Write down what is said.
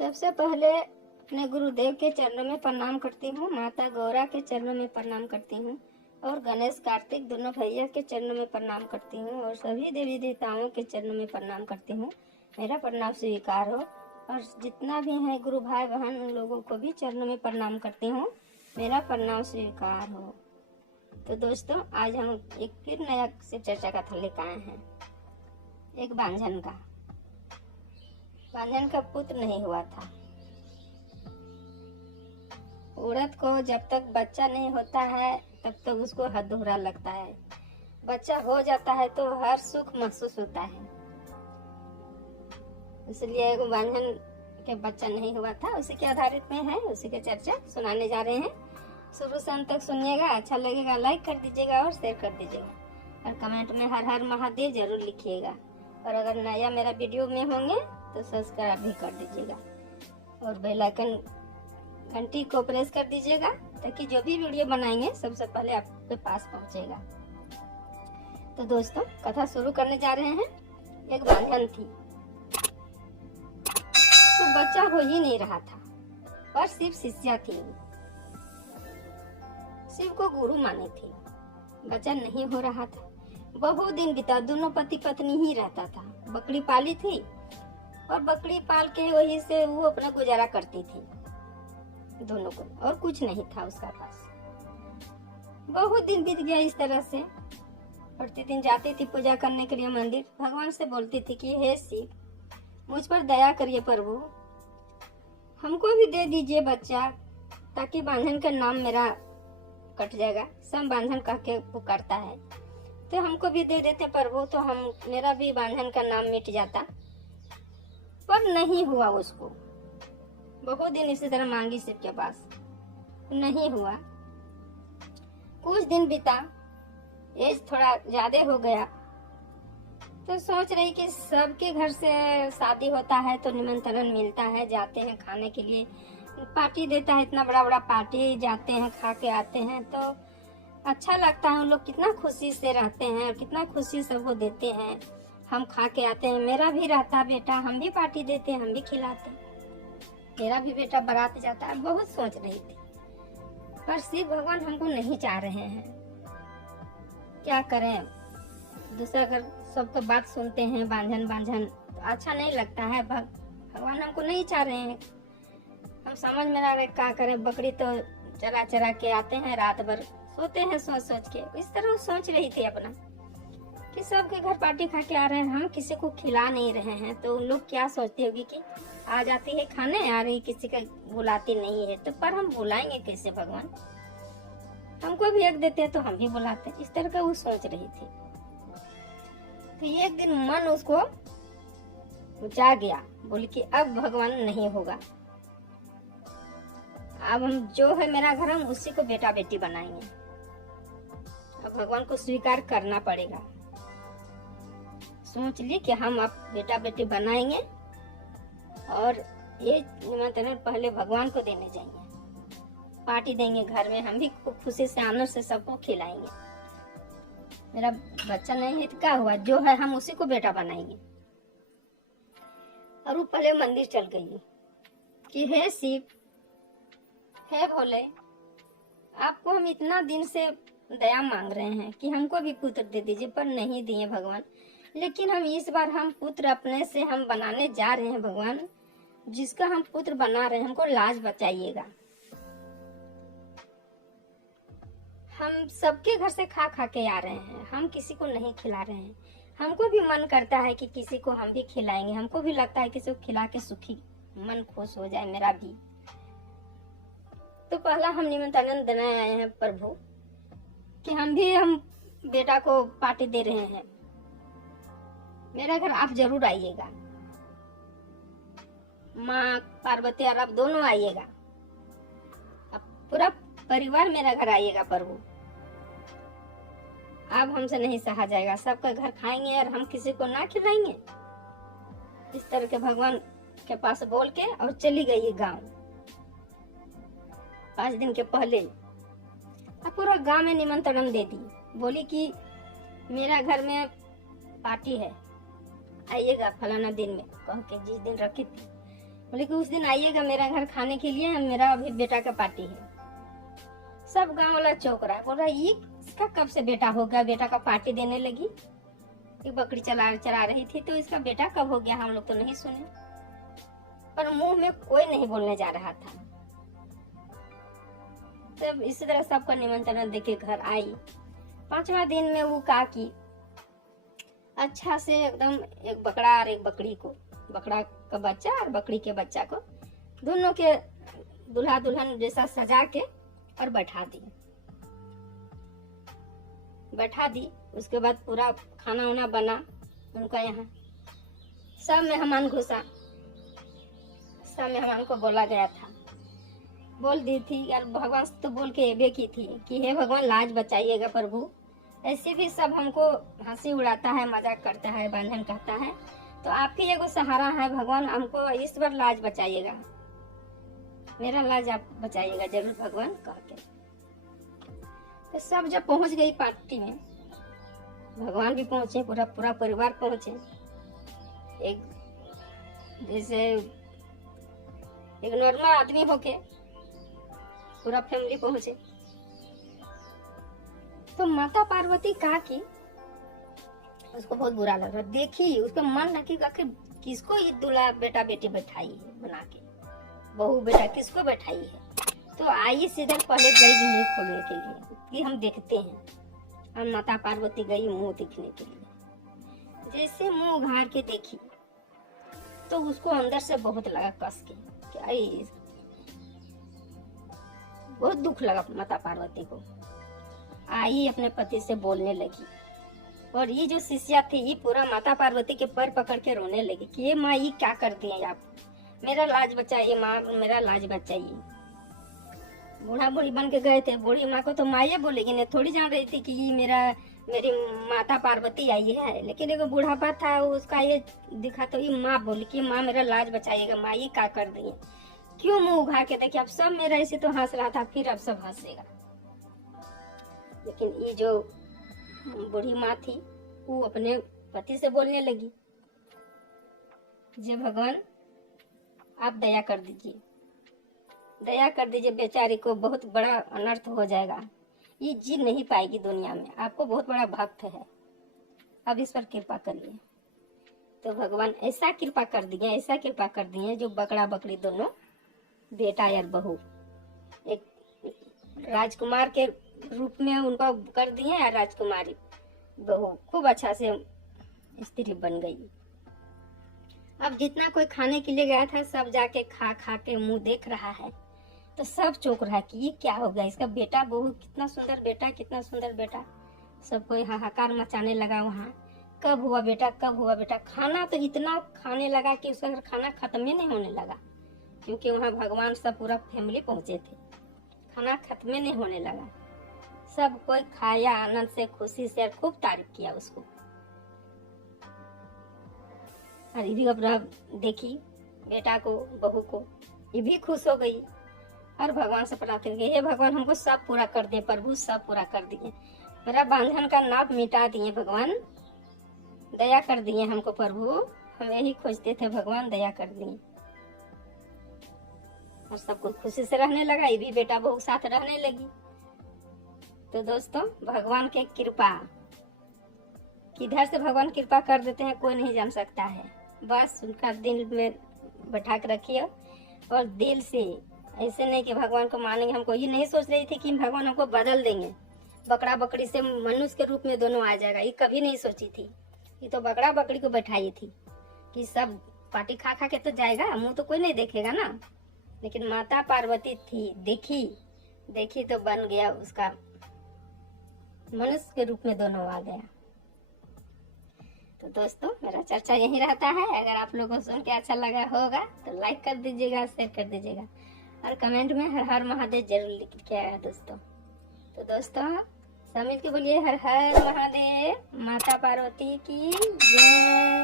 सबसे पहले अपने गुरुदेव के चरणों में प्रणाम करती हूँ, माता गौरा के चरणों में प्रणाम करती हूँ और गणेश कार्तिक दोनों भैया के चरणों में प्रणाम करती हूँ और सभी देवी देवताओं के चरणों में प्रणाम करती हूँ। मेरा प्रणाम स्वीकार हो और जितना भी है गुरु भाई बहन उन लोगों को भी चरणों में प्रणाम करती हूँ। मेरा प्रणाम स्वीकार हो। तो दोस्तों, आज हम एक फिर नया से चर्चा कथा लेकर आए हैं। एक बांझन का पुत्र नहीं हुआ था। औरत को जब तक बच्चा नहीं होता है तब तक उसको अधूरा लगता है। बच्चा हो जाता है तो हर सुख महसूस होता है। इसलिए एक बांझन के बच्चा नहीं हुआ था, उसी के आधारित में है, उसी के चर्चा सुनाने जा रहे हैं। शुरू से अंत तक सुनिएगा। अच्छा लगेगा लाइक कर दीजिएगा और शेयर कर दीजिएगा और कमेंट में हर हर महादेव जरूर लिखिएगा। और अगर नया मेरा वीडियो में होंगे तो सब्सक्राइब भी कर दीजिएगा और बेल आइकन घंटी को प्रेस कर दीजिएगा ताकि जो भी वीडियो बनाएंगे सबसे पहले आपके पास पहुंचेगा। तो दोस्तों, कथा शुरू करने जा रहे हैं। एक बांझन थी, तो बच्चा हो ही नहीं रहा था, पर शिव शिष्या थी। शिव को गुरु माने थी। बच्चा नहीं हो रहा था। बहुत दिन बीता, दोनों पति पत्नी ही रहता था। बकरी पाली थी और बकरी पाल के वही से वो अपना गुजारा करती थी दोनों को, और कुछ नहीं था उसका पास। बहुत दिन बीत गया इस तरह से। प्रतिदिन जाती थी पूजा करने के लिए मंदिर। भगवान से बोलती थी कि हे शिव, मुझ पर दया करिए प्रभु, हमको भी दे दीजिए बच्चा, ताकि बांझन का नाम मेरा कट जाएगा। सब बांझन कह के पुकारता है, तो हमको भी दे देते प्रभु, तो मेरा भी बांझन का नाम मिट जाता। पर नहीं हुआ उसको। बहुत दिन इसी तरह मांगी शिव के पास, नहीं हुआ। कुछ दिन बीता, एज थोड़ा ज्यादा हो गया, तो सोच रही कि सबके घर से शादी होता है तो निमंत्रण मिलता है, जाते हैं खाने के लिए, पार्टी देता है, इतना बड़ा बड़ा पार्टी, जाते हैं, खा के आते हैं तो अच्छा लगता है। उन लोग कितना खुशी से रहते हैं और कितना खुशी सबको देते हैं। हम खा के आते हैं, मेरा भी रहता बेटा, हम भी पार्टी देते हैं, हम भी खिलाते हैं, मेरा भी बेटा बारात जाता है। बहुत सोच रही थी, पर शिव भगवान हमको नहीं चाह रहे हैं। क्या करें, दूसरा घर सब तो बात सुनते हैं, बांझन तो अच्छा नहीं लगता है। भगवान हमको नहीं चाह रहे हैं। हम समझ में आ रहे क्या करें। बकरी तो चरा चरा के आते हैं, रात भर सोते हैं सोच सोच के। इस तरह सोच रही थी अपना कि सबके घर पार्टी खा के आ रहे हैं, हम किसी को खिला नहीं रहे हैं, तो उन लोग क्या सोचते होगी कि आ जाती है खाने, आ रही, किसी का बुलाती नहीं है, तो पर हम बुलाएंगे कैसे भगवान, हमको भी एक देते हैं तो हम भी बुलाते। इस तरह का वो सोच रही थी। तो एक दिन मन उसको जा गया, बोली कि अब भगवान नहीं होगा, अब हम जो है मेरा घर, हम उसी को बेटा बेटी बनाएंगे। अब भगवान को स्वीकार करना पड़ेगा। सोच ली कि हम अब बेटा बेटी बनाएंगे और ये निमंत्रण पहले भगवान को देने जाएंगे, पार्टी देंगे घर में, हम भी खुशी से आनंद से सबको खिलाएंगे। मेरा बच्चा नहीं है तो क्या हुआ, जो है हम उसी को बेटा बनाएंगे। और वो पहले मंदिर चल गई कि हे शिव, हे भोले, आपको हम इतना दिन से दया मांग रहे हैं कि हमको भी पुत्र दे दीजिए, पर नहीं दिए भगवान। लेकिन हम इस बार हम पुत्र अपने से हम बनाने जा रहे हैं भगवान। जिसका हम पुत्र बना रहे हैं, हमको लाज बचाइएगा। हम सबके घर से खा खा के आ रहे हैं, हम किसी को नहीं खिला रहे हैं। हमको भी मन करता है कि किसी को हम भी खिलाएंगे, हमको भी लगता है किसी को खिला के सुखी मन खुश हो जाए मेरा भी। तो पहला हम निमंत्रण देने आए हैं प्रभु कि हम बेटा को पार्टी दे रहे हैं, मेरा घर आप जरूर आइएगा। माँ पार्वती और आप दोनों आइएगा, अब पूरा परिवार मेरा घर आइएगा प्रभु। अब हमसे नहीं सहा जाएगा, सबका घर खाएंगे और हम किसी को ना खिलाएंगे। इस तरह के भगवान के पास बोल के और चली गई गांव। 5 दिन के पहले अब पूरा गांव में निमंत्रण दे दी, बोली कि मेरा घर में पार्टी है, आइएगा फलाना दिन में, कह के जिस दिन रखी थी। बोले कि उस दिन आइएगा मेरा घर खाने के लिए, मेरा अभी बेटा का पार्टी है। सब गांव वाला चौक रहा, बोल रहा ये इसका कब से बेटा हो गया, बेटा का पार्टी देने लगी। एक बकरी चरा रही थी तो इसका बेटा कब हो गया, हम लोग तो नहीं सुने, पर मुंह में कोई नहीं बोलने जा रहा था। तब इसी तरह सबका निमंत्रण देके घर आई। 5वां दिन में वो कहा कि अच्छा से एकदम एक बकरा और एक बकरी को, बकरा का बच्चा और बकरी के बच्चा को दोनों के दूल्हा दुल्हन जैसा सजा के और बैठा दी। उसके बाद पूरा खाना वाना बना उनका यहाँ। सब मेहमान घुसा, सब मेहमान को बोला गया था, बोल दी थी और भगवान तो बोल के एबे की थी कि हे भगवान लाज बचाइएगा प्रभु। ऐसे भी सब हमको हंसी उड़ाता है, मजाक करता है, बंधन कहता है, तो आपकी एगो सहारा है भगवान, हमको इस बार लाज बचाइएगा, मेरा लाज आप बचाइएगा जरूर भगवान कह के। तो सब जब पहुंच गई पार्टी में, भगवान भी पहुंचे, पूरा परिवार पहुंचे, एक जैसे एक नॉर्मल आदमी होके पूरा फैमिली पहुंचे। तो माता पार्वती कहा कि उसको बहुत बुरा लग रहा, देखी उसका मन न कि किसको ये दूल्हा बेटा बेटी बैठाई है बना के, बहू बेटा किसको बैठाई है। तो आई सीधे पहले गई मुंह खोलने के लिए कि हम देखते हैं। और माता पार्वती गई मुंह देखने के लिए। जैसे मुंह उघाड़ के देखी तो उसको अंदर से बहुत लगा कस के, क्या बहुत दुख लगा माता पार्वती को। आई अपने पति से बोलने लगी, और ये जो शिष्या थी ये पूरा माता पार्वती के पैर पकड़ के रोने लगी कि ये माँ ये क्या कर दी है आप, मेरा लाज बचाइए माँ, मेरा लाज बचाइए। बूढ़ा बूढ़ी बन के गए थे, बूढ़ी माँ को तो माँ बोलेगी, नहीं थोड़ी जान रही थी कि ये मेरी माता पार्वती आई है। लेकिन एक बूढ़ा बा था उसका ये दिखा तो ये माँ बोली कि माँ मेरा लाज बचाइएगा, माँ ये क्या कर दी है, क्यों मुंह उघाड़ के देखिए। अब सब मेरा ऐसे तो हंस रहा था, फिर अब सब हंसेगा। लेकिन ये जो बूढ़ी माँ थी वो अपने पति से बोलने लगी, जय भगवान आप दया कर दीजिए, दया कर दीजिए, बेचारी को बहुत बड़ा अनर्थ हो जाएगा, ये जी नहीं पाएगी दुनिया में, आपको बहुत बड़ा भक्त है, अब इस पर कृपा करिए। तो भगवान ऐसा कृपा कर दिए जो बकरा बकरी दोनों बेटा या बहू एक राजकुमार के रूप में उनको कर दिए, और राजकुमारी बहू खूब अच्छा से स्त्री बन गई। अब जितना कोई खाने के लिए गया था सब जाके खा के मुंह देख रहा है, तो सब चौंक रहा है कि ये क्या हो गया, इसका बेटा बहू कितना सुंदर बेटा, कितना सुंदर बेटा। सब कोई हाहाकार मचाने लगा वहाँ, कब हुआ बेटा, कब हुआ बेटा। खाना तो इतना खाने लगा कि उसका खाना खत्म ही नहीं होने लगा, क्योंकि वहाँ भगवान सब पूरा फैमिली पहुंचे थे, खाना खत्म ही नहीं होने लगा। सब कोई खाया आनंद से, खुशी से, खूब तारीफ किया उसको। और ये भी अपना देखी बेटा को, बहू को, ये भी खुश हो गई और भगवान से प्रार्थना की, हे भगवान हमको सब पूरा कर दिए प्रभु, सब पूरा कर दिए, मेरा बंधन का नाप मिटा दिए भगवान, दया कर दिए हमको प्रभु, हम यही खोजते थे भगवान, दया कर दिए। और सब कुछ खुशी से रहने लगा, ये भी बेटा बहू साथ रहने लगी। तो दोस्तों भगवान के कृपा किधर से भगवान कृपा कर देते हैं कोई नहीं जान सकता है, बस उनका दिल में बैठा के रखिए और दिल से, ऐसे नहीं कि भगवान को मानेंगे। हमको ये नहीं सोच रही थी कि भगवान हमको बदल देंगे, बकरा बकरी से मनुष्य के रूप में दोनों आ जाएगा, ये कभी नहीं सोची थी। ये तो बकरा बकरी को बैठाई थी कि सब पार्टी खा के तो जाएगा, मुंह तो कोई नहीं देखेगा ना। लेकिन माता पार्वती थी, देखी तो बन गया, उसका मनुष्य के रूप में दोनों आ गया। तो दोस्तों मेरा चर्चा यही रहता है, अगर आप लोगों को सुन के अच्छा लगा होगा तो लाइक कर दीजिएगा, शेयर कर दीजिएगा और कमेंट में हर हर महादेव जरूर लिख के आया दोस्तों। तो दोस्तों सब मिल के बोलिए हर हर महादेव, माता पार्वती की जय।